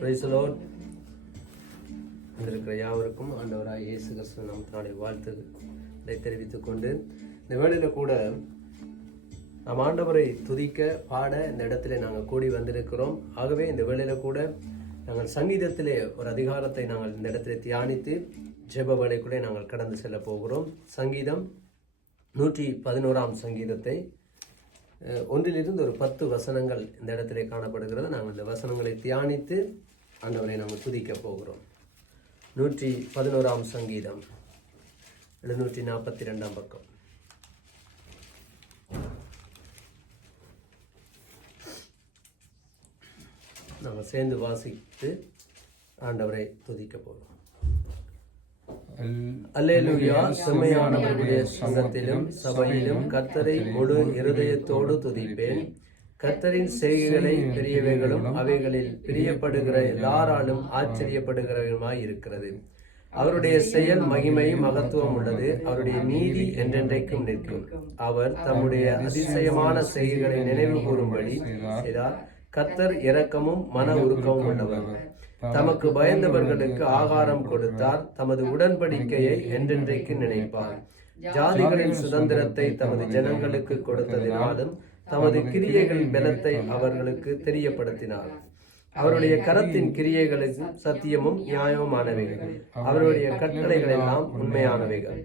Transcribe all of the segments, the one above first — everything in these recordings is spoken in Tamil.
Praise the Lord. வந்திருக்கிற யாவருக்கும் ஆண்டவராய் இயேசு கிறிஸ்து நாமத்தினாலே வாழ்த்துக்களை தெரிவித்துக் கொண்டு, இந்த வேளையில் கூட நாம் ஆண்டவரை துதிக்க பாட இந்த இடத்துல நாங்கள் கூடி வந்திருக்கிறோம். ஆகவே இந்த வேளையில் கூட நாங்கள் சங்கீதத்திலே ஒரு அதிகாரத்தை நாங்கள் இந்த இடத்துல தியானித்து ஜெப வேளைக்குள்ளே நாங்கள் கடந்து செல்ல போகிறோம். சங்கீதம் 111 சங்கீதத்தை 1 ஒரு 10 வசனங்கள் இந்த இடத்திலே காணப்படுகிறது. நாங்கள் இந்த வசனங்களை தியானித்து ஆண்டவரை நாங்கள் துதிக்க போகிறோம். 111 சங்கீதம் 742 பக்கம். நாங்கள் சேர்ந்து வாசித்து ஆண்டவரை துதிக்க போகிறோம். அல்லேலூயா. செம்மையானவர்களுடைய சங்கத்திலும் சபையிலும் கர்த்தரை முழு இருதயத்தோடு துதிப்பேன். கர்த்தரின் செய்கைகளை பெரியவைகளும் அவைகளில் பிரியப்படுகிற எல்லாராலும் ஆச்சரியப்படுகிறவருமாய் இருக்கிறது. அவருடைய செயல் மகிமையும் மகத்துவம் உள்ளது. அவருடைய நீதி என்றென்றைக்கும் நிற்கும். அவர் தம்முடைய அதிசயமான செய்கைகளை நினைவு கூறும்படி செய்தார். கர்த்தர் இரக்கமும் மன உருக்கமும் உள்ளவர். தமக்கு பயந்தவர்களுக்கு ஆகாரம் கொடுத்தார். தமது உடன்படிக்கையை என்றென்றைக்கு நினைப்பார். ஜாதிகளின் சுதந்திரத்தை தமது ஜனங்களுக்கு கொடுத்ததினாலும் தமது கிரியைகள் பலத்தை அவர்களுக்கு தெரியப்படுத்தினார். அவருடைய கரத்தின் கிரியைகளுக்கு சத்தியமும் நியாயமானவைகள். அவருடைய கட்டளைகள் எல்லாம் உண்மையானவைகள்.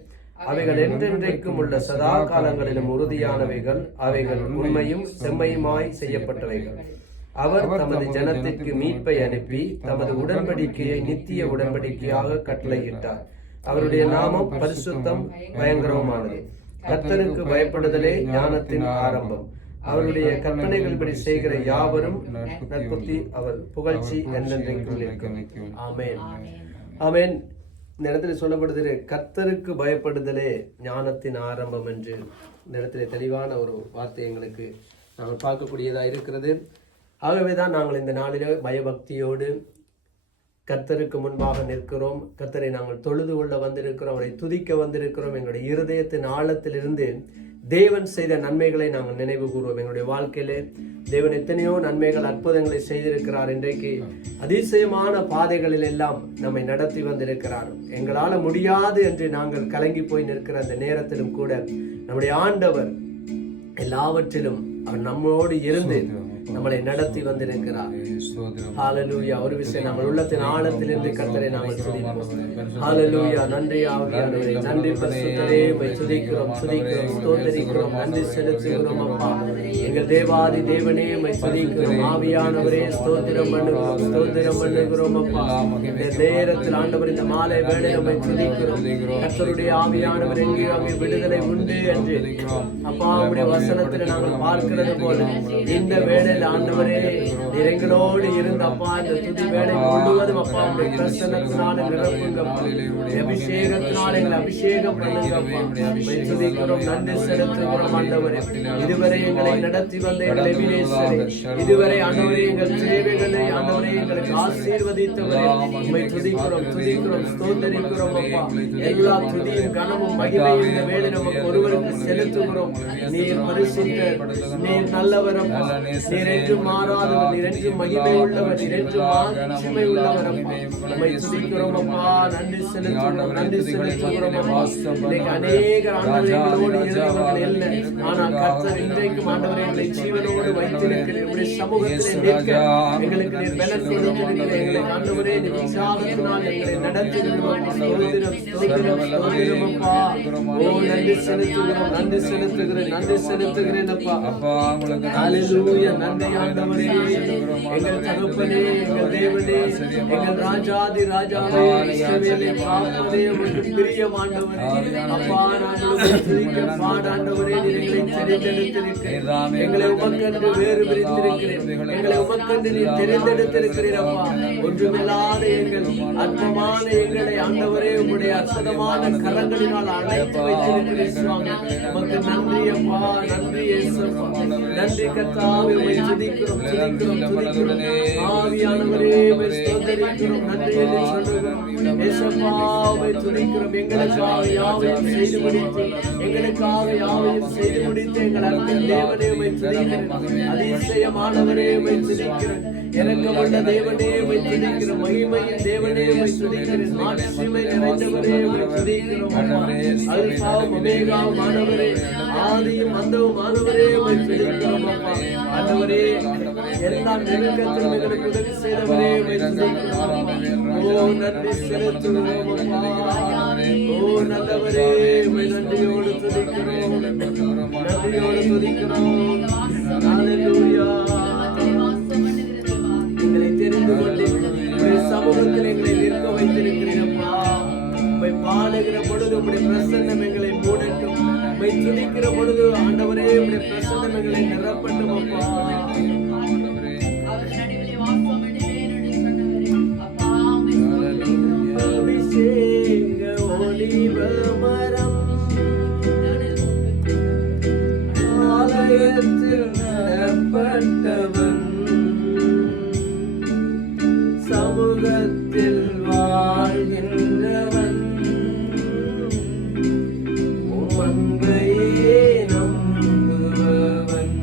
அவைகள் என்றென்றைக்கும் உள்ள சதா காலங்களிலும் உறுதியானவைகள். அவைகள் உண்மையும் செம்மையுமாய் செய்யப்பட்டவைகள். அவர் தமது ஜனத்திற்கு மீட்பை அனுப்பி தமது உடன்படிக்கையை நித்திய உடன்படிக்கையாக கட்டளையிட்டார். அவருடைய நாமம் பரிசுத்தம் பயங்கரமானது. கர்த்தருக்கு பயப்படுதலே ஞானத்தின் ஆரம்பம். அவருடைய கற்பனைகள்படி செய்கிற யாவரும் நற்புத்தி அவர் புகழ்ச்சி என்றென்றைக்கும் நிற்கும். ஆமென், ஆமென். இந்த இடத்துல சொல்லப்படுது, கர்த்தருக்கு பயப்படுதலே ஞானத்தின் ஆரம்பம் என்று இந்த இடத்துல தெளிவான ஒரு வார்த்தை எங்களுக்கு நாங்கள் பார்க்கக்கூடியதாக இருக்கிறது. ஆகவேதான் நாங்கள் இந்த நாளிலே பயபக்தியோடு கர்த்தருக்கு முன்பாக நிற்கிறோம். கர்த்தரை நாங்கள் தொழுது கொள்ள வந்திருக்கிறோம். அவரை துதிக்க வந்திருக்கிறோம். எங்களுடைய இருதயத்தின் ஆழத்திலிருந்து தேவன் செய்த நன்மைகளை நாங்கள் நினைவு கூறுவோம். எங்களுடைய வாழ்க்கையிலே தேவன் எத்தனையோ நன்மைகள் அற்புதங்களை செய்திருக்கிறார். இன்றைக்கு அதிசயமான பாதைகளில் எல்லாம் நம்மை நடத்தி வந்திருக்கிறார். எங்களால் முடியாது என்று நாங்கள் கலங்கி போய் நிற்கிற அந்த நேரத்திலும் கூட நம்முடைய ஆண்டவர் எல்லாவற்றிலும் அவர் நம்மோடு இருந்து நம்மளை நடத்தி வந்திருக்கிறார். ஹல்லேலூயா. ஒரு விஷயம் நாங்கள் உள்ளத்தின் ஆழத்திலிருந்து கர்த்தரை நாங்கள் துதிப்போம். ஹல்லேலூயா. நன்றி ஆவியானவரே, நன்றி பரிசுத்தரே, உம்மை துதிக்கிறோம், ஸ்தோத்திரிக்கிறோம், நன்றி செலுத்துகிறோம். அப்பா எங்கள் தேவாதி தேவனே, உம்மை துதிக்கிறோம். ஆவியானவரே, ஸ்தோத்திரம் பண்ணுகிறோம். அப்பா இந்த நேரத்தில் ஆண்டவர் இந்த மாலை வேளையில் உம்மை துதிக்கிறோம். கர்த்தருடைய ஆவியானவர் எங்கே அங்கே விடுதலை உண்டு என்று அப்பா உம்முடைய வசனத்தில் நாங்கள் பார்க்கிறது போல இந்த வேளை ஆண்டவரே எங்களோடு இருந்த அப்பா இந்த துதி வேலை முழுவதும் அப்பா உடைய பிரசன்னத்தினால நிரப்புங்கப்பா. அபிஷேகத்தினால் எங்களை அபிஷேகம் பண்ணுங்கப்பா. துதிக்கிறோம், நன்றி செலுத்துகிறோம். ஆண்டவரே இதுவரை எங்களை நடத்தி வந்த எங்களை வினேசரே, இதுவரை ஆண்டவரே எங்கள் சேவைகளை ஆண்டவரே எங்களுக்கு ஆசீர்வதித்தவரே உம்மை துதிக்கிறோம், ஸ்தோத்திரிக்கிறோம். அப்பா எல்லா துதியும் கனமும் மகிமையும் இந்த வேளை நமக்கு ஒருவருக்கு செலுத்துகிறோம். நீர் பரிசுத்தர், நீர் நல்லவர். அப்பா நீர் என்றும் மாறாதவர், நீர் என்றும் மகிமை உள்ளவர், நீர் என்றும் மாட்சிமை உள்ளவர். உம்மை துதிக்கிறோம் அப்பா. நன்றி செலுத்துகிறோம் அப்பா. இன்னைக்கு அநேக ஆண்டவர்களோடு இருந்தவர்கள் இல்லை, ஆனால் கர்த்தர் இன்றைக்கும் ஆண்டவரை எங்களை ஜீவனோடு வைத்திருக்கிறீர். உம்முடைய சமூகத்திலே நிற்க எங்களுக்கு நீர் பலன் கொடுத்திருக்கிறீர். எங்களை ஆண்டவரே நீர் உற்சாகத்தினால் எங்களை நடத்தியிருக்கிறோம். ஸ்தோத்திரம் அப்பா. ஓ நன்றி செலுத்துகிறேன் அப்பா. ஹல்லேலூயா. நன்றி ஆண்டவரே, எங்கள் தகப்பனே, எங்கள் தேவனே, எங்கள் ராஜாதி ராஜாவே, இஸ்ரவேலை காப்பதே உமக்கு பிரியமானவரே. அப்பா நாங்கள் துதிக்க பாடாண்டவரே, நீர் எங்களை தெரிந்தெடுத்திருக்கிறீர். எங்களை உமக்கென்று வேறு பிரித்திருக்கிறீர். எங்களை உமக்கென்று நீர் தெரிந்தெடுத்திருக்கிறீர். அப்பா ஒன்றுமில்லாத எங்கள் அற்பமான எங்களை ஆண்டவரே உம்முடைய அற்புதமான கரங்களினால் அழைத்து வைத்திருக்கிறீர். சுவாமி உமக்கு நன்றி அப்பா. நன்றி இயேசுவா. நன்றி கர்த்தாவே. துதிக்கிறோம். ஆவியானவரே ஸ்தோத்தரிக்கிறோம், நன்றி என்று சொல்லுகிறோம். இயேசுவாவை துதிக்கிறோம். எங்களுக்காக யாவையும் செய்து முடித்து, எங்களுக்காக யாவையும் செய்து முடித்து எங்கள் அன்பின் தேவனே உம்மை துதிக்கிறேன். அதிசயமானவரே உம்மை துதிக்கிறேன். இரக்கமுள்ள தேவனே உம்மை துதிக்கிறோம். மகிமையின் தேவனே உம்மை துதிக்கிறேன். மாட்சிமை நிறைந்தவரே உம்மை துதிக்கிறோம். அல்பாவும் ஒமேகாவும் ஆனவரே, ஆதியும் அந்தவும் ஆனவரே உம்மை துதிக்கிறோம். அப்பா ஆண்டவரே, எல்லாம் நெருக்கத்திலும் எங்களுக்கு உதவி செய்தவரே உம்மை துதிக்கிறோம். ஓ நன்றி செலுத்துகிறோம் அப்பா. ஓ நல்லவரே, உம்மை நன்றியோடு துதிக்கிறோம், நன்றியோடு துதிக்கிறோம். ஹல்லேலூயா. எங்களை தெரிந்து கொண்டு உம்முடைய சமூகத்தில் எங்களை நிற்க வைத்திருக்கிறீரப்பா. உம்மை பாடுகிற பொழுது உம்முடைய பிரசன்னம் எங்களை மூடட்டும். உம்மை துதிக்கிற பொழுது ஆண்டவரே உம்முடைய பிரசன்னம் எங்களை நிரப்பட்டும் அப்பா. அபிஷேக ஒலிவ மரம் ஆலயத்தில் நடப்பட்டவன், சமூகத்தில் வாழ்கின்றவன், உம் அன்பையே நம்புபவன்.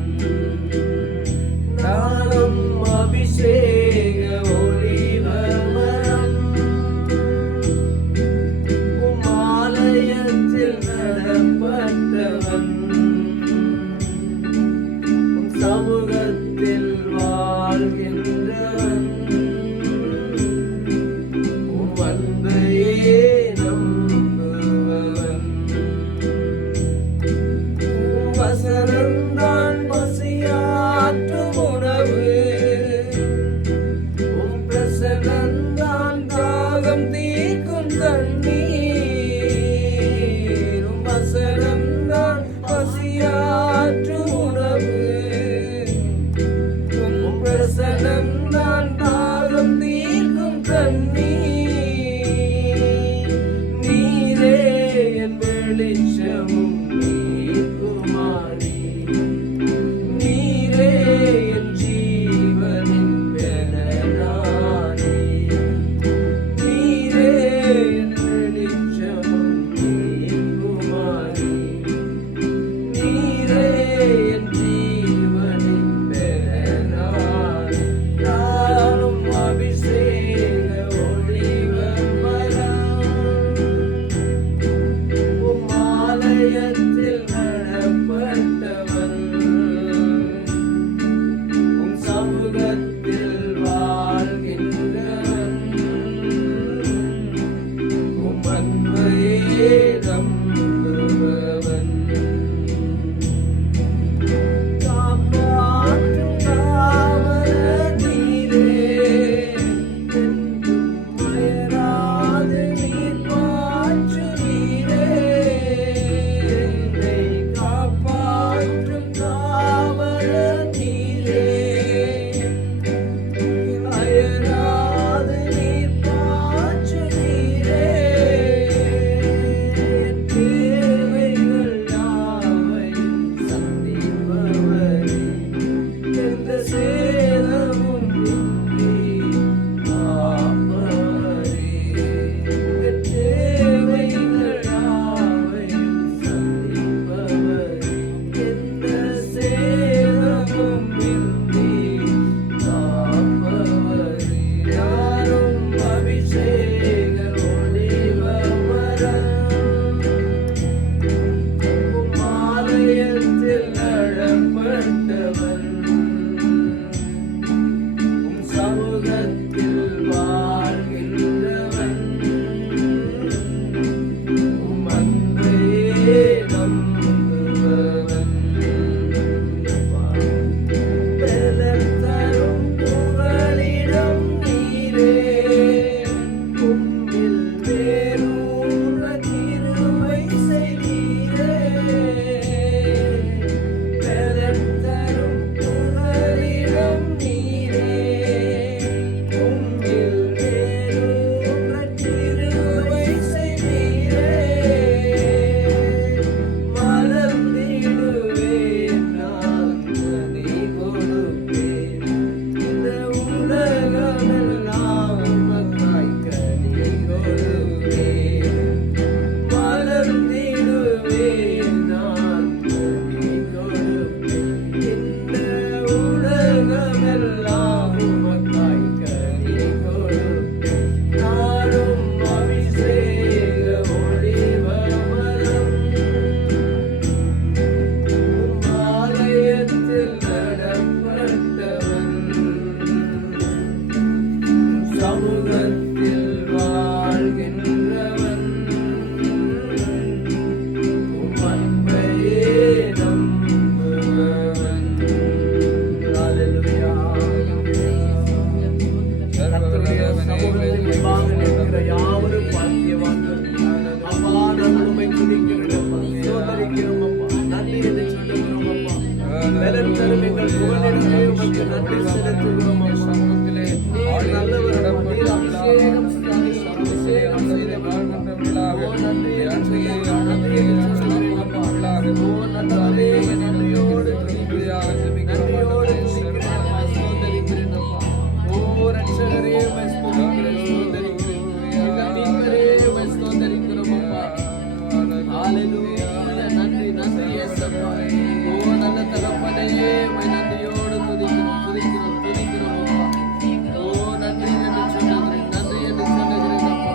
நானும் அபிஷேக ஒலிவ மரம், உம் ஆலயத்தில் நடப்பட்டவன், உம் சமூகத்தில் வாழ்கின்றவன், நல்லவர். நீர் அபிஷேகம் அபிஷேகம் செய்தவர்களாக நன்றியோடு நன்றியோடு ரட்சகரே நன்றி நன்றி ஏசப்பா. ஓ நல்ல தகப்பனே நன்றியோடு துதிக்கிறோம் ஓ நன்றி என்று சொல்லுகிறேன், நன்றி என்று சொல்லுகிறேன் அப்பா.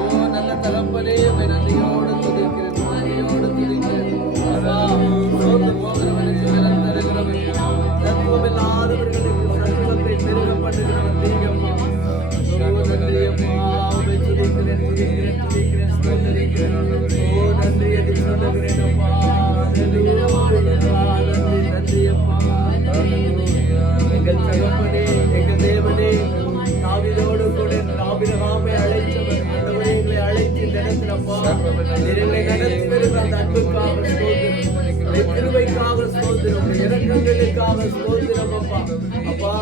ஓ நல்ல தகப்பனே நன்றியோடு துதிக்கிறேன் அப்பா. சோர்ந்து போகிறவனுக்கு பலன் தருகிறவன், தத்துவமில்லாதவர்களுக்கு சத்துவத்தை பெருகப்படுகிறவன் நீங்கம்மா. ஓ நன்றி அப்பா, உம்மை துதிக்கிறேன் ஓ நன்றி என்று சொல்லுகிறேன் அப்பா. நன்றி அப்பா. எங்கள் தகப்பனே, எங்கள் தேவனே, தாவீதோடு கூட ஆபிரகாமை அழைத்தவர் ஆண்டவரே, எங்களை அழைத்து இந்த இடத்தில் அப்பா எங்களை நடத்தி வருகிற அந்த அன்புக்காக ஸ்தோத்திரம், கிருபைக்காக ஸ்தோத்திரம், இரக்கங்களுக்காக ஸ்தோத்திரம் அப்பா. அப்பா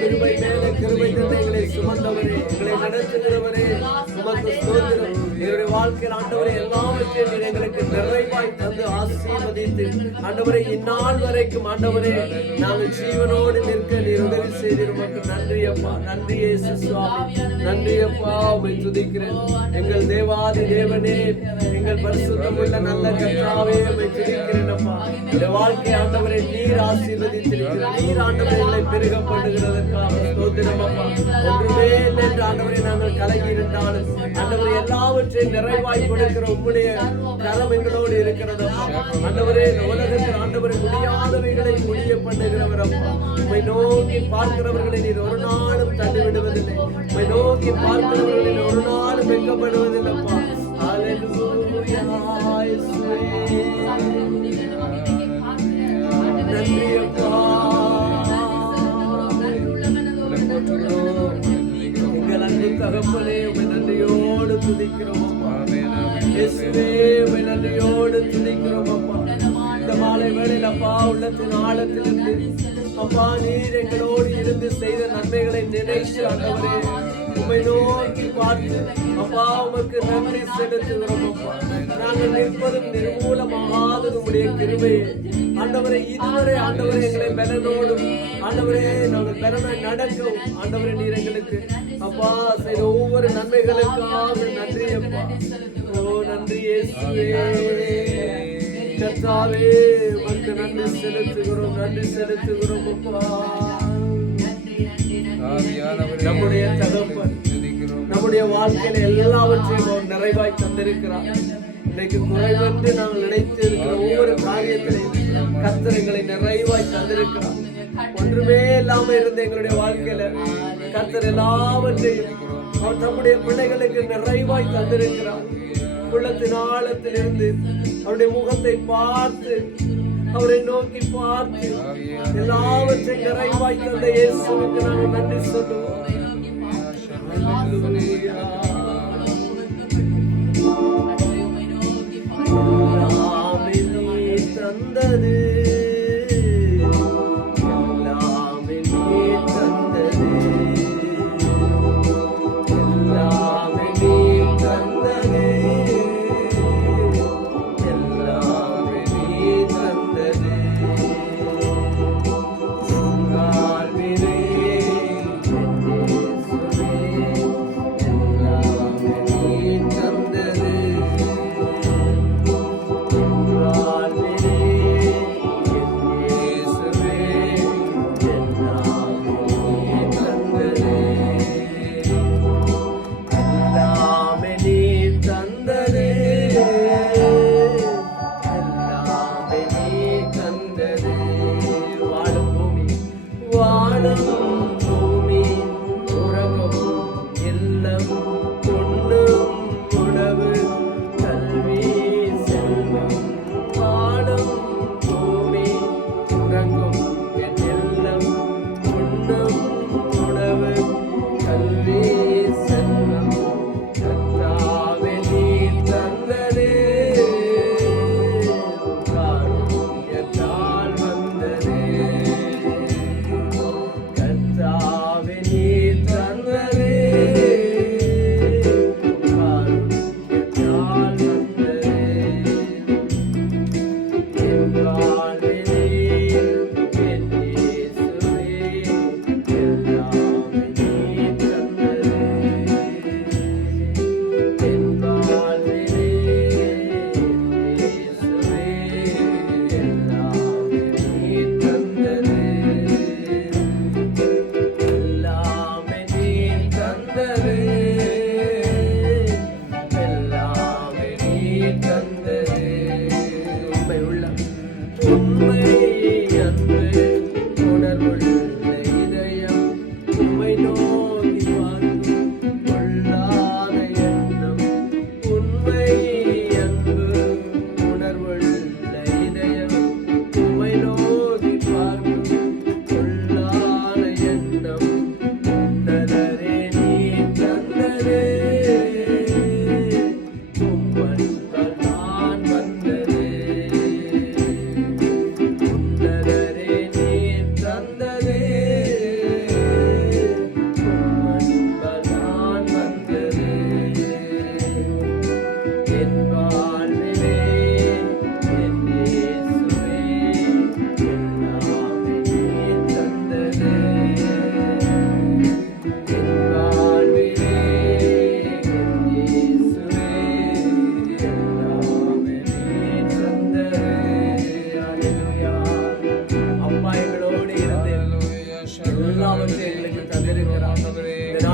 கிருபை மேல கிருபை தந்து எங்களை சுமந்தவரே, எங்களை நடத்துகிறவரே, உமக்கு ஸ்தோத்திரம். எங்களுடைய வாழ்க்கையில் ஆண்டவரே எல்லாவற்றையும் நீர் எங்களுக்கு நிறைவாய் தந்து ஆசீர்வதித்து ஆண்டவரே இந்நாள் வரைக்கும் ஆண்டவரே நாங்கள் ஜீவனோடு நிற்க நீர் உதவி செய்தீர். உமக்கு நன்றி அப்பா. நன்றி இயேசு சுவாமி. நன்றி அப்பா, உம்மை துதிக்கிறேன். எங்கள் தேவாதி தேவனே, எங்கள் பரிசுத்தமுள்ள நல்ல கர்த்தாவே, உம்மை துதிக்கிறேன் அப்பா. இந்த வாழ்க்கை ஆண்டவரை நீர் ஆசீர்வதித்திருக்கிறார். நீர் ஆண்டவரை எங்களை பெருக பண்ணுகிறதற்காக ஸ்தோத்திரம் அப்பா. ஒன்றுமே இல்லை என்று ஆண்டவரை நாங்கள் கலங்கி இருந்தாலும் ஆண்டவரை எல்லாவற்றையும் நிறைவாய் கொடுக்கிற உம்முடைய கரம் எங்களோடு இருக்கிறது அப்பா. ஆண்டவரே இந்த உலகத்தில் ஆண்டவரை முடியாதவைகளை முடிய பண்ணுகிறவர் அப்பா. உம்மை நோக்கி பார்க்கிறவர்களை நீர் ஒரு நாளும் தள்ளிவிடுவதில்லை. உம்மை நோக்கி பார்க்கிறவர்களை ஒரு நாளும் வெட்கப்படுவதில்லை அப்பா. ஹல்லேலூயா இயேசுவே. நன்றி அப்பா. எங்கள் அன்பு தகப்பனே, உம்மை நன்றியோடு துதிக்கிறோம் அப்பா. இயேசுவே, உம்மை நன்றியோடு துதிக்கிறோம் அப்பா. இந்த மாலை வேளையில் அப்பா உள்ளத்தின் ஆழத்திலிருந்து அப்பா நீர் எங்களோடு இருந்து செய்த நன்மைகளை நினைத்து ஆண்டவரே உம்மை நோக்கி பார்த்து அப்பா உமக்கு நன்றி செலுத்துகிறோம் அப்பா. நாங்கள் நிற்பதும் நிர்மூலமாகாதது உடைய கிருபையே ஆண்டவரே. இதுவரை ஆண்டவரே எங்களை பலனோடும் ஆண்டவரே நாங்கள் பலனாய் நடக்கவும் ஆண்டவரே நீர் எங்களுக்கு அப்பா செய்த ஒவ்வொரு நன்மைகளுக்காக நன்றி அப்பா. ஓ நன்றி இயேசுவே. கர்த்தாவே உமக்கு நன்றி செலுத்துகிறோம் அப்பா. நம்முடைய தகப்பன் நம்முடைய வாழ்க்கையில எல்லாவற்றையும் அவர் நிறைவாய் தந்திருக்கிறார். இன்றைக்கு குறைவென்று நாங்கள் நினைத்து இருக்கிற ஒவ்வொரு காரியத்திலையும் கர்த்தர் எங்களை நிறைவாய் தந்திருக்கிறார். ஒன்றுமே இல்லாம இருந்த எங்களுடைய வாழ்க்கையில கர்த்தர் எல்லாவற்றையும் அவர் தம்முடைய பிள்ளைகளுக்கு நிறைவாய் தந்திருக்கிறார். உள்ளத்தின் ஆழத்திலிருந்து அவருடைய முகத்தை பார்த்து அவரை நோக்கி பார்த்து எல்லாவற்றையும் நிறைவாய் தந்த இயேசுவுக்கு நாங்கள் நன்றி சொல்லுவோம். தந்தது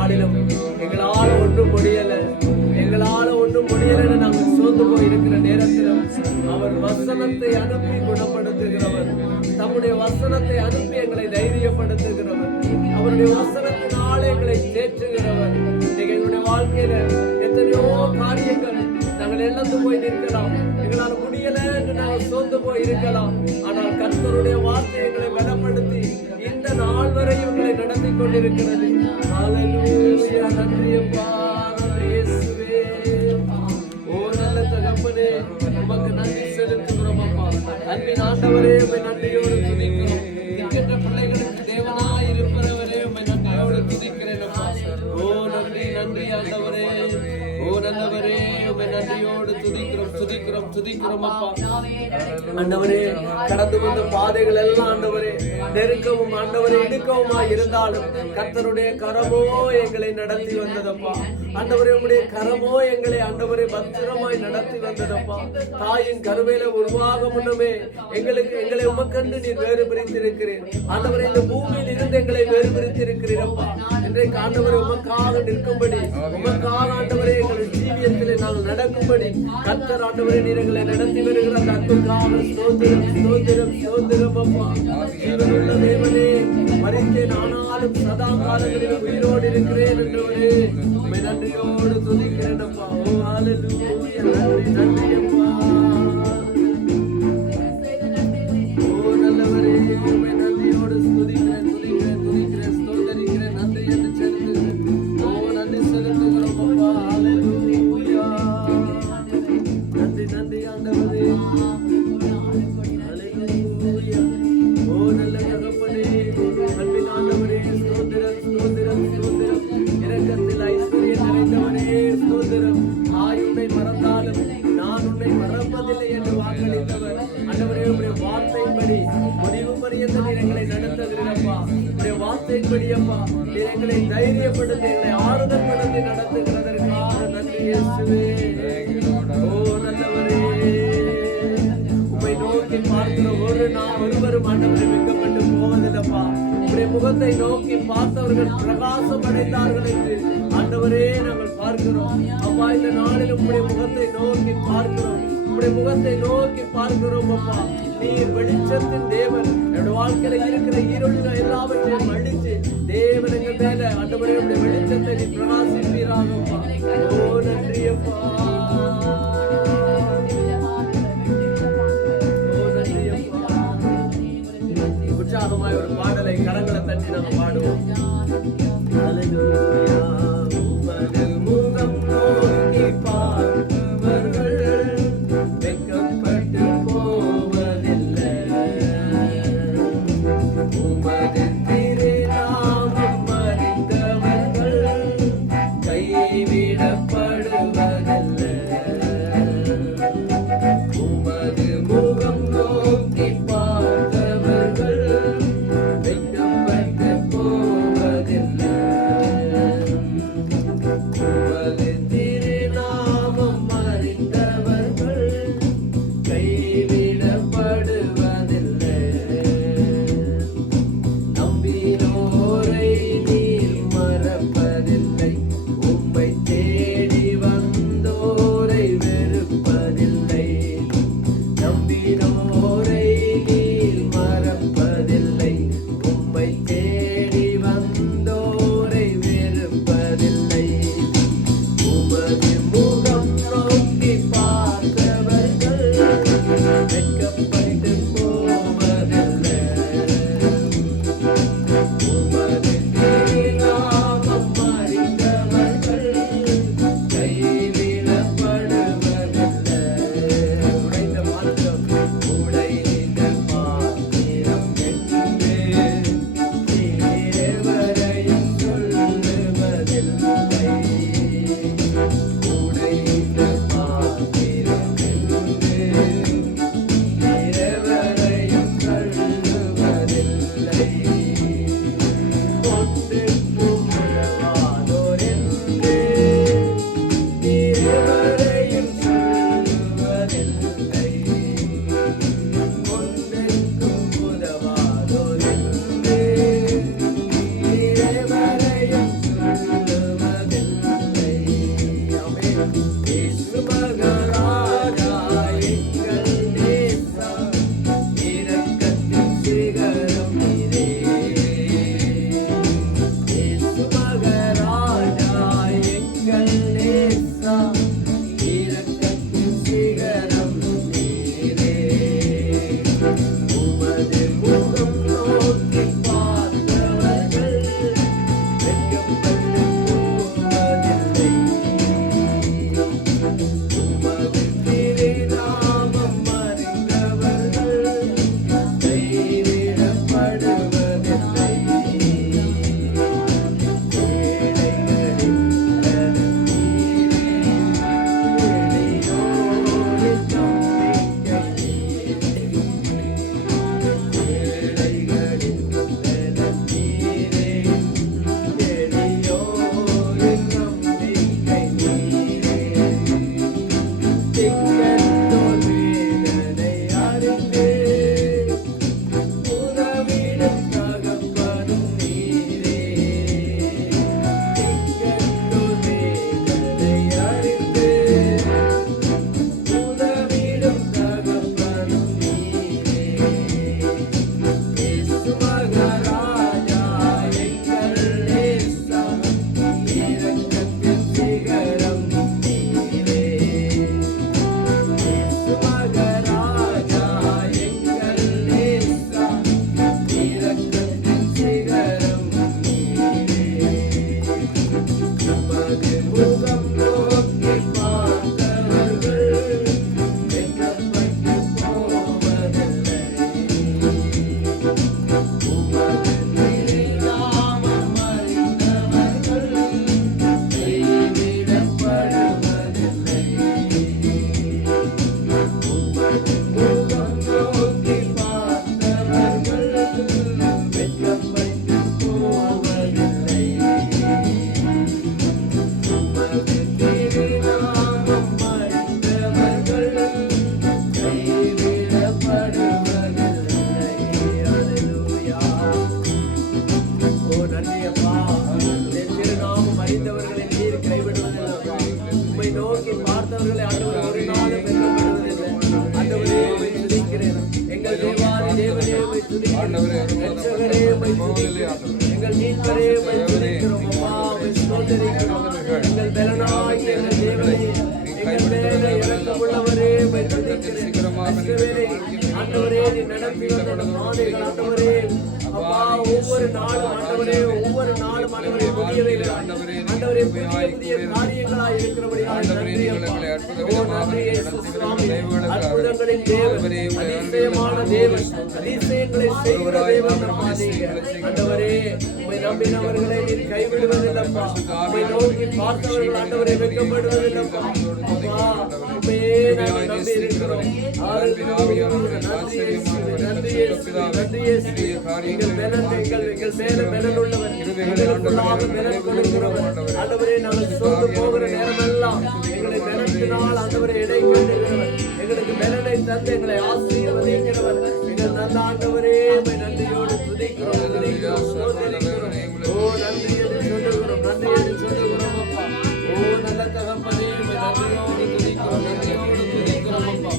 நாளிலும் எங்களால ஒன்றும் முடியல, எங்களால ஒன்றும் முடியலன்னு நாங்கள் சோர்ந்து போய் இருக்கிற நேரத்திலும் அவர் வசனத்தை அனுப்பி குணப்படுத்துகிறவர், தம்முடைய வசனத்தை அனுப்பி எங்களை தைரியப்படுத்துகிறவர், அவருடைய வசனத்தினாலே எங்களை தேற்றுகிறவர். எங்களுடைய வாழ்க்கையில எத்தனையோ காரியங்கள் நாங்கள் இழந்து போய் நிற்கலாம், எங்களால் முடியல என்று நாங்கள் சோர்ந்து போய் இருக்கலாம். ஆனால் கர்த்தருடைய வார்த்தை எங்களை பலப்படுத்தி இந்த நாள் வரை எங்களை நடத்தி கொண்டிருக்கிறது. ஹல்லேலூயா, நன்றி அப்பா, நன்றி இயேசுவே. ஓ நல்ல தகப்பனே, உமக்கு நன்றி செலுத்துகிறோம் அப்பா. அன்பின் ஆண்டவரே, உம்மை நன்றியோடு துதிக்கிறோம். திக்கற்ற பிள்ளைகளுக்கு தேவனாய் இருப்பவரே, உம்மை நன்றியோடு துதிக்கிறேன் அப்பா. ஓ நன்றி, நன்றி ஆண்டவரே. ஓ நல்லவரே, உம்மை நன்றியோடு துதிக்கிறோம், துதிக்கிறோம், துதிக்கிறோம் அப்பா. ஆண்டவரே, கடந்து வந்த பாதைகள் எல்லாம் ஆண்டவரே நெருக்கவும் ஆண்டவரே இடுக்கவுமா இருந்தாலும் கர்த்தருடைய கரமோ எங்களை நடத்தி வந்ததப்பா. ஆண்டவரே, உம்முடைய கரமோ எங்களை ஆண்டவரே பத்திரமாய் நடத்தி வந்ததப்பா. தாயின் கருவேல உருவாக முன்னமே எங்களை உமக்கண்டு நீர் வேறு பிரித்திருக்கிறேன். ஆண்டவரே, இந்த பூமியில் இருந்து எங்களை வேறு பிரித்திருக்கிறீரப்பா. இன்றைக்கு ஆண்டவரே உமக்காக நிற்கும்படி, உமக்காக ஆண்டவரே எங்கள் ஜீவியத்திலே நாங்கள் நடக்கும்படி கர்த்தர் ஆண்டவரே நீர் எங்களை நடத்தி வருகிற அந்த அன்புக்காக ஸ்தோத்திரம், ஸ்தோத்திரம், ஸ்தோத்திரம் அப்பா. ஜீவனுள்ள தேவனே, மரித்தேன் ஆனாலும் சதா காலங்களிலும் உயிரோடு இருக்கிறேன் என்றவரே, உம்மை நன்றியோடு துதிக்கிறேன் அப்பா. ஓ ஹல்லேலூயா, நன்றி, நன்றி அப்பா. ஓ நல்லவரே, உம்மை நன்றியோடு துதிக்கிறேன், துதிக்கிறேன், துதிக்கிறேன், ஸ்தோத்தரிக்கிறேன், நன்றி என்று செலுத்துகிறேன். ஓ நன்றி செலுத்துகிறோம் அப்பா. ஹல்லேலூயா, நன்றி, நன்றி ஆண்டவரே. ஹல்லேலூயா. ஓ நல்ல தகப்பனே, அன்பின் ஆண்டவரே, ஸ்தோத்திரம், ஸ்தோத்திரம், ஸ்தோத்திரம். இரக்கத்தில் ஐஸ்வர்யம் நிறைந்தவனே, ஸ்தோத்திரம். தாய் உன்னை மறந்தாலும் நான் உன்னை மறப்பதில்லை என்று வாக்களித்தவர் ஆண்டவரே, உம்முடைய வார்த்தையின்படி முடிவு பரியந்த நீர் எங்களை நடத்துகிறப்பா. உம்முடைய வார்த்தையின்படி அப்பா நீர் எங்களை தைரியப்படுத்தி எங்களை ஆறுதல் படுத்தி நடத்துகிறதற்காக நன்றி இயேசுவே. ஓ நல்லவரே, உம்மை நோக்கி பார்க்கிற ஒருவரும் ஆண்டவரை வெட்கப்பட்டு போவதில்லப்பா. உம்முடைய முகத்தை நோக்கி பார்த்தவர்கள் பிரகாசம் அடைந்தார்கள் என்று ஆண்டவரே நாங்கள் பார்க்கிறோம் அப்பா. இந்த நாளில் உம்முடைய முகத்தை நோக்கி பார்க்கிறோம், உம்முடைய முகத்தை நோக்கி பார்க்கிறோம் அப்பா. நீர் வெளிச்சத்தின் தேவன். என்னுடைய வாழ்க்கையில இருக்கிற இருள்கள் எல்லாவற்றையும் அழித்து தேவன் எங்கள் மேல ஆண்டவரே உம்முடைய வெளிச்சத்தை நீ பிரகாசிப்பீராக அப்பா. ஓ நன்றி அப்பா. உற்சாகமாய் ஒரு பாடலை கரங்களை தட்டி நாங்கள் பாடுவோம். ஹல்லேலூயா. உமது முகம் நோக்கி பார்ப்பவர்கள் வெட்கப்பட்டு போவதில்லை. உமது திருநாமம் அறிந்தவர்கள் கைவிடப்படுவதில்லை. உமது முகம் நோக்கி பார்த்தவர்கள் வெட்கப்பட்டு போவதில்லை. ஆண்டவரே உம்மை துதிக்கிறோம் அப்பா, உம்மை ஸ்தோத்திரிக்கிறோம். எங்கள் பலனாகிய எங்கள் தேவனே, எங்கள் மேலே இரக்கமுள்ளவரே, உம்மை துதிக்கிறேன். கர்த்தாவே, ஆண்டவரே நீ நடத்தி வந்த பாதைகள் ஆண்டவரே அப்பா, ஒவ்வொரு நாளும் ஆண்டவரே, ஒவ்வொரு நாளும் ஆண்டவரே புதியவைகள் ஆண்டவரே, புதிய புதிய காரியங்களாய் இருக்கிறபடியால் நன்றி அப்பா. ஓ நன்றி இயேசு சுவாமி, அற்புதங்களின் தேவன், அதிசயமான தேவன், அதிசயங்களை செய்கிற தேவன் நம்மாதீங்க ஆண்டவரே. உம்மை நம்பினவர்களை நீர் கைவிடுவதில்லப்பா, உம்மை நோக்கி பார்த்தவர்கள் ஆண்டவரை வெட்கப்படுவதில்லப்பா அப்பா. உம்மையே நாங்கள் நம்பி இருக்கிறோம். ஹல்லேலூயா. நன்றி இயேசுவே, நன்றி இயேசுவே, நன்றி இயேசுவே. எங்கள் பலன், எங்கள் மேல பலன் உள்ளவர், எங்களுக்குள்ளாக பலன் கொடுக்கிறவர் ஆண்டவரே. நாங்கள் சோர்ந்து போகிற நேரமெல்லாம் எங்களை பலத்தினால் ஆண்டவரை எடை கண்டுகிறவர், எங்களுக்கு பலனை தந்து எங்களை ஆசீர்வதிக்கிறவர் எங்கள் நல்ல ஆண்டவரே. உம்மை நன்றியோடு துதிக்கிறோம், துதிக்கிறோம், ஸ்தோத்திரிக்கிறோம். ஓ நன்றி என்று சொல்லுகிறோம், நன்றி என்று சொல்லுகிறோம் அப்பா. ஓ நல்ல தகப்பனே, உம்மை நன்றியோடு துதிக்கிறோம், நன்றியோடு துதிக்கிறோம் அப்பா.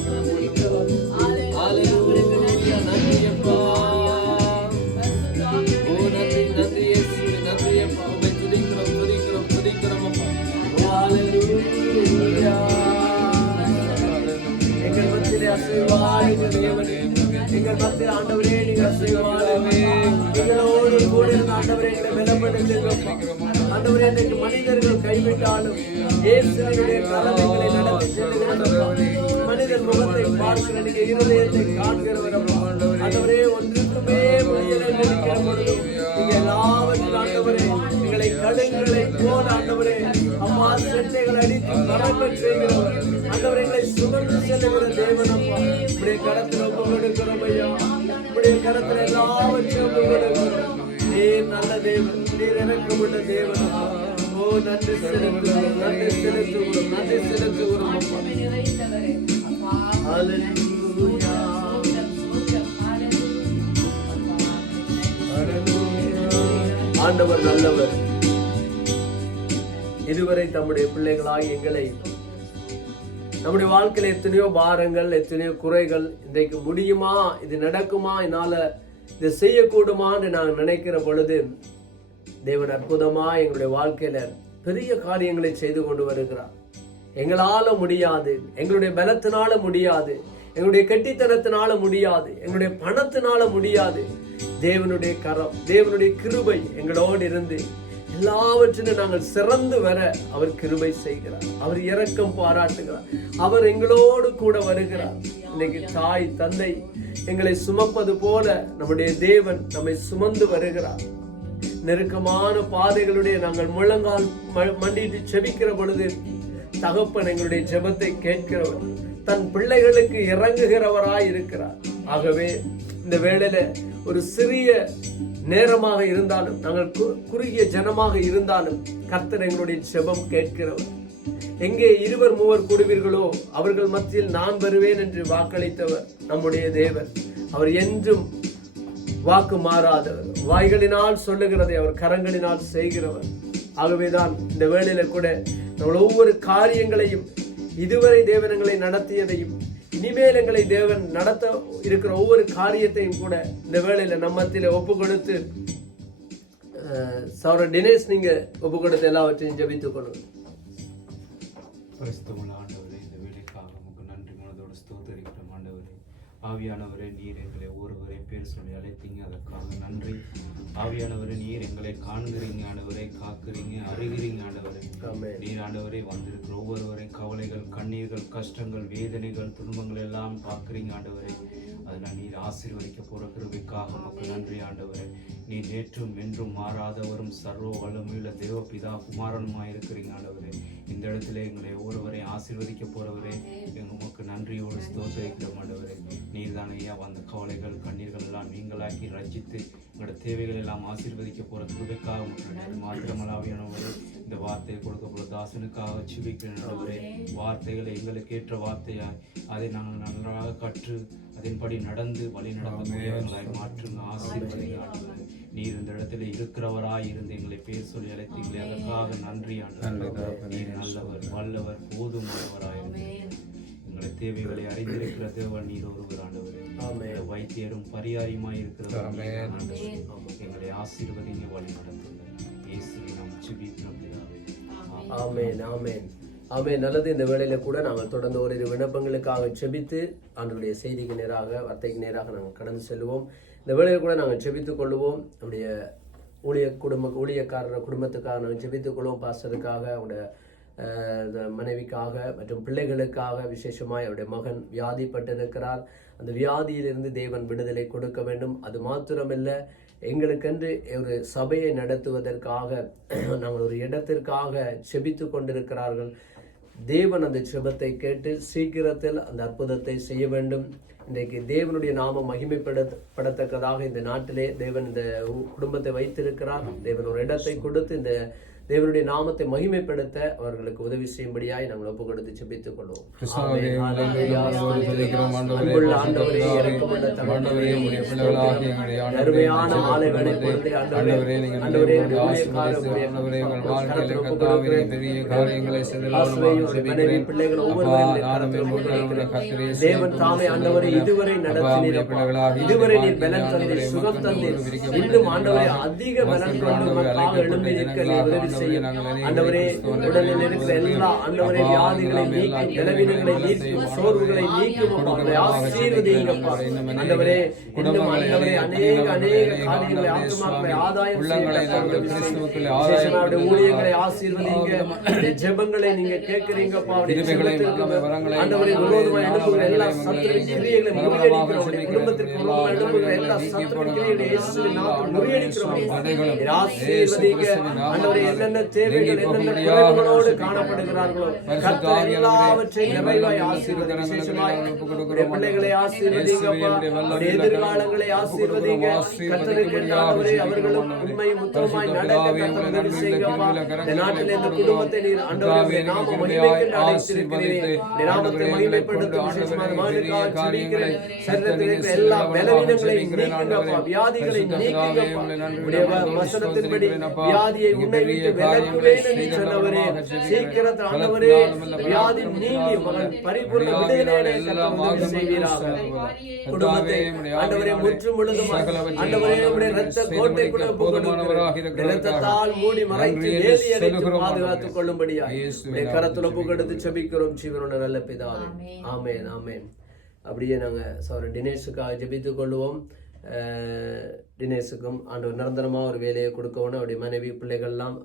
ஹல்லேலூயா. நன்றி அப்பா. ஓ நன்றி, நன்றி இயேசுவே, நன்றி அப்பா. உம்மை துதிக்கிறோம், துதிக்கிறோம், துதிக்கிறோம் அப்பா. ஓ ஹல்லேலூயா. எங்கள் மத்தியிலே அசைவாடுகிற தேவனே, எங்கள் மத்தியில் ஆண்டவரே நீங்கள் அசைவாடுவே, எங்களோடு கூட இருந்த ஆண்டவரே எங்களை பலப்படுத்துங்கப்பா ஆண்டவரே. இன்றைக்கு மனிதர்கள் கைவிட்டாலும் இயேசுவினுடைய கரம் எங்களை நடத்தி செல்லுகிறதப்பா. மனிதன் முகத்தை பார்க்கிற நீங்க இருதயத்தை காண்கிறவர் ஆண்டவரே. ஒன்றுக்குமே முடியலை நினைக்கிற பொழுதும் நீங்க எல்லாவற்றும் ஆண்டவரே எங்களை கழுங்களை போல ஆண்டவரே அம்மா செட்டைகள் அடித்து பறக்க செய்கிறவர் ஆண்டவரை எங்களை சுமந்து செல்லுகிற தேவன் அப்பா. இப்படிய கரத்தில் ஒப்பு கொடுக்கிறோம் ஐயா, இப்படிய கரத்தில் எல்லாவற்றையும் ஒப்பு கொடுக்கிறோம். நீர் நல்ல தேவன், நீர் இறக்கமுள்ள தேவன் அப்பா. ஓ நன்றி செலுத்துகிறோம், நன்றி செலுத்துகிறோம், நன்றி செலுத்துகிறோம் அப்பா. ஹல்லேலூயா. ஆண்டவர் நல்லவர். இதுவரை தம்முடைய பிள்ளைகளாய் எங்களை நம்முடைய வாழ்க்கையில எத்தனையோ பாரங்கள், எத்தனையோ குறைகள், இன்றைக்கு முடியுமா, இது நடக்குமா, என்னால இதை செய்யக்கூடுமா என்று நாங்கள் நினைக்கிற பொழுது தேவன் அற்புதமா எங்களுடைய வாழ்க்கையில பெரிய காரியங்களை செய்து கொண்டு வருகிறார். எங்களால முடியாது, எங்களுடைய பலத்தினால முடியாது, எங்களுடைய கெட்டித்தனத்தினால முடியாது, எங்களுடைய பணத்தினால முடியாது. தேவனுடைய கரம், தேவனுடைய கிருபை எங்களோடு இருந்து எல்லாவற்றிலும் நாங்கள் சிறந்து வர அவர் கிருபை செய்கிறார், அவர் இரக்கம் பாராட்டுகிறார், அவர் எங்களோடு கூட வருகிறார். இன்னைக்கு தாய் தந்தை எங்களை சுமப்பது போல நம்முடைய தேவன் நம்மை சுமந்து வருகிறார். நெருக்கமான பாதைகளுடைய நாங்கள் முழங்கால் மண்டிட்டு செபிக்கிற பொழுது தகப்பன் எங்களுடைய ஜெபத்தை கேட்கிறவர், தன் பிள்ளைகளுக்கு இறங்குகிறவராய் இருக்கிறார். ஆகவே இந்த வேளையில ஒரு சிறிய நேரமாக இருந்தாலும், நாங்கள் குறுகிய ஜனமாக இருந்தாலும் கர்த்தர் எங்களுடைய ஜெபம் கேட்கிறவர். எங்கே 2 3 கூடுவீர்களோ அவர்கள் மத்தியில் நான் வருவேன் என்று வாக்களித்தவர் நம்முடைய தேவன். அவர் என்றும் வாக்கு மாறாதவர், வாய்களினால் சொல்லுகிறதை அவர் கரங்களினால் செய்கிறவர். ஆகவேதான் இந்த வேளையில கூட நம்ம ஒவ்வொரு காரியங்களையும், இதுவரை தேவனங்களை நடத்தியதையும், இனிமேல் எங்களை தேவன் நடத்த இருக்கிற ஒவ்வொரு காரியத்தையும் கூட இந்த வேளையில நம்மத்தில ஒப்பு கொடுத்து, சௌர தினேஷ் நீங்க ஒப்பு கொடுத்து எல்லாவற்றையும் ஜெபித்துக் கொள்ளுங்க. ஆண்டவரே, இந்த வேலைக்காக உங்களுக்கு நன்றி மனதோடு ஸ்தோத்திரிக்கிறோம் ஆண்டவரே. ஆவியானவரே, நீர் எங்களை ஒருவரை பேர் சொல்லி அழைத்தீங்க, அதற்காக நன்றி. ஆவியானவரே, நீர் எங்களை காண்கிறீங்க ஆண்டவரே, காக்குறீங்க, அறிகிறீங்க ஆண்டவரே. நீர் ஆண்டவரே வந்திருக்கிற ஒவ்வொருவரையும் கவலைகள், கண்ணீர்கள், கஷ்டங்கள், வேதனைகள், துன்பங்கள் எல்லாம் பார்க்குறீங்க ஆண்டவரே. அதனால் நீர் ஆசீர்வதிக்க போற கிருபைக்காக உமக்கு நன்றி ஆண்டவரே. நீ நேற்றும் என்றும் மாறாதவரும் சர்வ வல்லமையுள்ள தேவ பிதா குமாரனுமாய் இருக்கிறீங்க ஆண்டவரே. இந்த இடத்துல எங்களை ஒருவரை ஆசீர்வதிக்க போறவரே, உமக்கு நன்றியோடு ஸ்தோத்திரிக்கிறோம் ஆண்டவரே. நீர் தானே ஐயா வந்த கவலைகள், கண்ணீர்கள் எல்லாம் நீங்களாக்கி ரட்சித்து எங்களோட தேவைகள் எல்லாம் ஆசீர்வதிக்க போற கிருபைக்காக உமக்கு மாத்திரமலாவியானவரே. இந்த வார்த்தையை கொடுக்கப்போற தாசனுக்காக ஜெபிக்கிறேன் ஆண்டவரே. வார்த்தைகளை எங்களுக்கு ஏற்ற வார்த்தையாய் அதை நாங்கள் நன்றாக கற்று அதன்படி நடந்து வழி நடந்தவர்களாய் மாற்றுங்க, ஆசீர்வதிங்க ஆண்டவரே. நீர் இந்த இடத்துல இருக்கிறவராய் இருந்து எங்களை பேர் சொல்லி அழைத்தீங்களே, அதற்காக நன்றி ஆண்டவரே. நீர் நல்லவர், வல்லவர், போதுமானவராயிருந்து எங்களை தேவைகளை அறிந்திருக்கிற தேவன் நீர் ஒருவர் ஆண்டவரே. வைத்தியரும் பரிகாரியுமாய் இருக்கிறவர் எங்களை ஆசீர்வதிங்க, வழி நடத்துங்க. இயேசுவின் நாம் ஜெபிக்கிறோம் பிதாவே. ஆமென் ஆமென் ஆமென். நல்லது. இந்த வேளையில கூட நாங்கள் தொடர்ந்து ஓரிரு விண்ணப்பங்களுக்காக செபித்து ஆண்டவருடைய செய்திக்கு நேராக வார்த்தைக்கு நேராக நாங்கள் கடந்து செல்வோம். இந்த வேளையில் கூட நாங்கள் செபித்துக் கொள்வோம். நம்முடைய ஊழியக்காரர் குடும்பத்துக்காக நாங்கள் செபித்துக் கொள்வோம். பாஸ்டருக்காக, அவருடைய மனைவிக்காக மற்றும் பிள்ளைகளுக்காக, விசேஷமாய் அவருடைய மகன் வியாதிப்பட்டிருக்கிறார். அந்த வியாதியிலிருந்து தேவன் விடுதலை கொடுக்க வேண்டும். அது மாத்திரமல்ல, எங்களுக்கென்று ஒரு சபையை நடத்துவதற்காக நாங்கள் ஒரு இடத்திற்காக செபித்து கொண்டிருக்கிறார்கள். தேவன் அந்த செபத்தை கேட்டு சீக்கிரத்தில் அந்த அற்புதத்தை செய்ய வேண்டும். இன்றைக்கு தேவனுடைய நாமம் மகிமைப்படத்தக்கதாக இந்த நாட்டிலே தேவன் இந்த குடும்பத்தை வைத்திருக்கிறார். தேவன் ஒரு இடத்தை கொடுத்து இந்த தேவனுடைய நாமத்தை மகிமைப்படுத்த அவர்களுக்கு உதவி செய்யும்படியாய் நாங்கள் ஒப்பு கொடுத்து செபித்துக் கொள்வோம். அருமையான மாலை வேளை பொழுது பிள்ளைகள் தேவன் தாமே ஆண்டவரை இதுவரை நடத்தினீர், இதுவரை நீர் பலன் தந்தீர், சுகம் தந்தீர். இன்னும் ஆண்டவரை அதிக பலன் கொண்டு எழும்பி நிற்க உதவி ஆண்டவரே. உடலில் இருக்கிற எல்லா ஆண்டவரே வியாதிகளை நீக்கும், பலவீனங்களை நீக்கும், சோர்வுகளை நீக்கும். ஆசீர்வதிங்கப்பா ஆண்டவரே. இன்னும் ஆண்டவரே அநேக காரியங்களை ஆத்மாக்களை ஆதாயம் செய்ய ஊழியர்களை ஆசீர்வதிங்க. ஜெபங்களை நீங்க கேட்கிறீங்கப்பா. ஆண்டவரே விரோதமாக எழுப்புகிற எல்லா சத்துருவின் கிரியைகளை முறியடிக்கிறோம். குடும்பத்திற்கு விரோதமாக எழுப்புகிற எல்லா சத்துருவின் கிரியைகளை இயேசுவின் நாமத்தில் முறியடிக்கிறோம். ஆசீர்வதிங்க ஆண்டவரே. என்னென்ன தேவைகள், என்னென்ன குறைகளோடு காணப்படுகிறார்களோ கர்த்தர் எல்லாவற்றையும் நிறைவாய் ஆசீர்வதிங்க. விசேஷமாய் பிள்ளைகளை ஆசீர்வதிங்கப்பா. எதிர்காலங்களை ஆசீர்வதிங்க. கர்த்தருக்கு ஆண்டவரே அவர்களும் உண்மையும் உத்தமமாய் நடக்க கர்த்தர் உதவி செய்யுங்கப்பா. இந்த நாட்டில் இந்த குடும்பத்தை நீர் ஆண்டவரே நாம மகிமைக்கு அழைத்திருக்கிறீரே. நாமத்தை மகிமைப்படுத்தும் விசேஷமான மகனுக்காக ஜெபிக்கிறேன். சரீரத்தில் இருக்கிற எல்லா பலவீனங்களையும் நீக்குங்கப்பா, வியாதிகளை நீக்குங்கப்பா. வசனத்தின்படி வியாதியை உன்னை விட்டு விலக்குவேன் என்று சொன்னவரே, சீக்கிரத்தில் ஆண்டவரே வியாதி நீங்கி மகன் பரிபூர்ண விடுதலை கர்த்தர் செய்வீராக. குடும்பத்தை ஆண்டவரே முற்று முழுதும் ஆண்டவரே உம்முடைய இரத்த கோட்டைக்குள்ள ஒப்புக்கொடுக்கிறோம். இரத்தத்தால் மூடி மறைத்து வேலி அடைத்து பாதுகாத்துக் கொள்ளும்படியாய் கரத்துல ஒப்புக்கொடுத்து செபிக்கிறோம். ஜீவனுள்ள நல்ல பிதாவே. ஆமென் ஆமென். அப்படியே நாங்க சகோதரர் தினேஷுக்காக ஜெபித்துக் கொள்வோம். தினேஷுக்கும் ஆண்டவர் நிரந்தரமாக ஒரு வேலையை கொடுக்கணும். அவருடைய மனைவி பிள்ளைகள்லாம்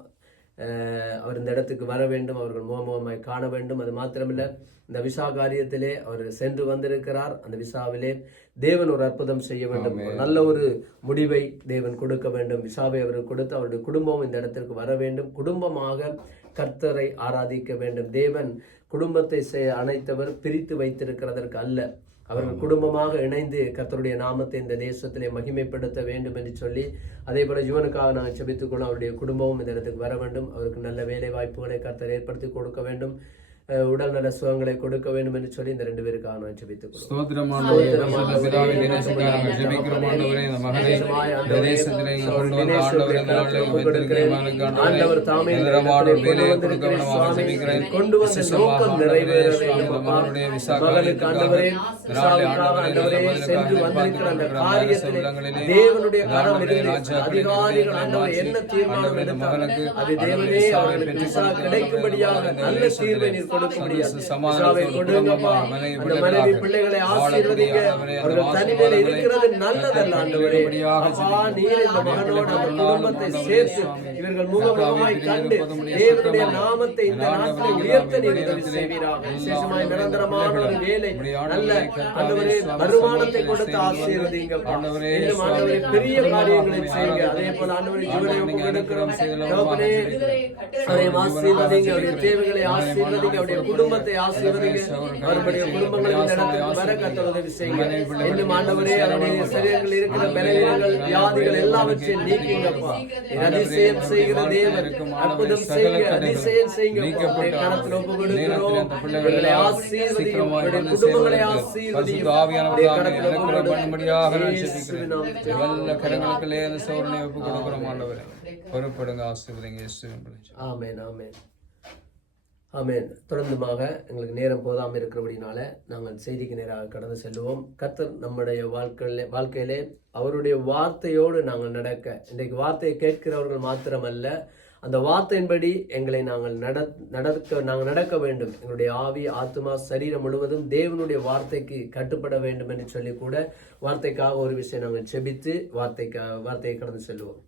அவர் இந்த இடத்துக்கு வர வேண்டும், அவர்கள் முகமுகமாய் காண வேண்டும். அது மாத்திரமில்லை, இந்த விசா காரியத்திலே அவர் சென்று வந்திருக்கிறார். அந்த விசாவிலே தேவன் ஒரு அற்புதம் செய்ய வேண்டும், நல்ல ஒரு முடிவை தேவன் கொடுக்க வேண்டும். விசாவை அவருக்கு கொடுத்து அவருடைய குடும்பம் இந்த இடத்திற்கு வர வேண்டும். குடும்பமாக கர்த்தரை ஆராதிக்க வேண்டும். தேவன் குடும்பத்தை அணைத்தவர் பிரித்து வைத்திருக்கிறதற்கு அல்ல. அவர்கள் குடும்பமாக இணைந்து கர்த்தருடைய நாமத்தை இந்த தேசத்திலே மகிமைப்படுத்த வேண்டும் என்று சொல்லி, அதே போல ஜீவனுக்காக நாங்கள் செபித்துக் கொள்ள அவருடைய குடும்பமும் இந்த இடத்துக்கு வர வேண்டும். அவருக்கு நல்ல வேலை வாய்ப்புகளை கர்த்தர் ஏற்படுத்தி கொடுக்க வேண்டும். உடல் நல சுகங்களை கொடுக்க வேண்டும் என்று சொல்லி இந்த ரெண்டு பேருக்காக நான் ஜெபித்துக் கொள்கிறோம். ஆண்டவர் தாமே கொண்டு வந்த நோக்கம் நிறைவேற வேண்டும். மகனுக்கு ஆண்டவரே சென்று வந்திருக்கிற அந்த காரியத்திலே தேவனுடைய கரம் இருந்து அதிகாரிகள் ஆண்டவர் என்ன தீர்மானம் எடுத்தார் அது தேவனே அவர்களுக்கு கிடைக்கும்படியாக நல்ல தீர்வை நீர் கொடுக்க முடியாது. மனைவி பிள்ளைகளை ஆசீர்வதிங்க. அவர்கள் தனிமையில் இருக்கிறது நல்லதல்ல ஆண்டவரே. அப்பா நீர் இந்த மகனோடு அந்த குடும்பத்தை சேர்த்து இவர்கள் முகமுகமாய் கண்டு தேவனுடைய நாமத்தை இந்த நாட்டில் உயர்த்த நீர் உதவி செய்வீராக. விசேஷமாய் நிரந்தரமான ஒரு வேலை, நல்ல ஆண்டவரே வருமானத்தை கொடுத்து ஆசீர்வதிங்கப்பா. இன்னும் ஆண்டவரே பெரிய காரியங்களை செய்யுங்க. அதே போல ஆண்டவரே ஜீவனை ஒப்புக்கொடுக்கிறோம். தகப்பனே அவரை ஆசீர்வதிங்க, அவருடைய தேவைகளை ஆசீர்வதிங்க, அவருடைய குடும்பத்தை ஆசீர்வதிங்க. அவருடைய குடும்பங்கள் இந்த இடத்துக்கு வர கர்த்தர் உதவி செய்யுங்க. இன்னும் ஆண்டவரே அவருடைய சரீரங்களில் இருக்கிற பலவீனங்கள் வியாதிகள் எல்லாவற்றையும் நீக்குங்கப்பா. அதிசயம் செய்கிற தேவன், அற்புதம் செய்யுங்க, அதிசயம் செய்யுங்க. கரத்தில் ஒப்பு கொடுக்கிறோம். இவர்களை ஆசீர்வதிங்க, அவருடைய குடும்பங்களை ஆசீர்வதிங்க. கரத்தில் ஒப்பு பொறுப்படுங்க, ஆசீர்வதிங்க. ஆமென் ஆமென். ஆமென். தொடர்ந்துமாக எங்களுக்கு நேரம் போதாமல் இருக்கிறபடினால நாங்கள் செய்திக்கு நேராக கடந்து செல்வோம். கர்த்தர் நம்முடைய வாழ்க்கையிலே அவருடைய வார்த்தையோடு நாங்கள் நடக்க, இன்றைக்கு வார்த்தையை கேட்கிறவர்கள் மாத்திரமல்ல, அந்த வார்த்தையின்படி எங்களை நாங்கள் நடக்க வேண்டும். எங்களுடைய ஆவி, ஆத்மா, சரீரம் முழுவதும் தேவனுடைய வார்த்தைக்கு கட்டுப்பட வேண்டும் என்று சொல்லி கூட வார்த்தைக்காக ஒரு விஷயம் நாங்கள் செபித்து வார்த்தையை கடந்து செல்வோம்.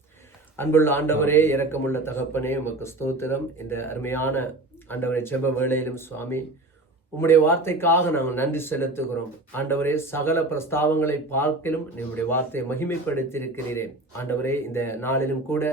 அன்புள்ள ஆண்டவரே, இரக்கமுள்ள தகப்பனே, உமக்கு ஸ்தோத்திரம். இந்த அருமையான ஆண்டவரே ஜெப வேளையிலும் சுவாமி உம்முடைய வார்த்தைக்காக நாங்கள் நன்றி செலுத்துகிறோம். ஆண்டவரே, சகல பிரஸ்தாவங்களை பார்க்கிலும் உம்முடைய வார்த்தையை மகிமைப்படுத்தியிருக்கிறீரே. ஆண்டவரே, இந்த நாளிலும் கூட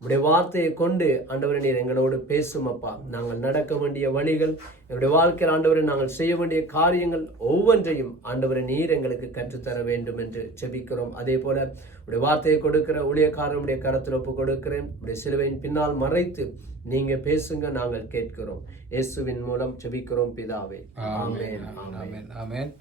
உம்முடைய வார்த்தையை கொண்டு ஆண்டவரே நீர் எங்களோடு பேசும் அப்பா. நாங்கள் நடக்க வேண்டிய வழிகள், என்னுடைய வாழ்க்கையில் ஆண்டவரே நாங்கள் செய்ய வேண்டிய காரியங்கள் ஒவ்வொன்றையும் ஆண்டவரே நீர் எங்களுக்கு கற்றுத்தர வேண்டும் என்று ஜெபிக்கிறோம். அதே போல உடைய வார்த்தையை கொடுக்கிற ஊழியக்காரனுடைய கரத்தில் ஒப்பு கொடுக்கிறேன். உடைய சிலுவையின் பின்னால் மறைத்து நீங்க பேசுங்க, நாங்கள் கேட்கிறோம். இயேசுவின் மூலம் ஜெபிக்கிறோம் பிதாவே. ஆமென். ஆமென். ஆமென்.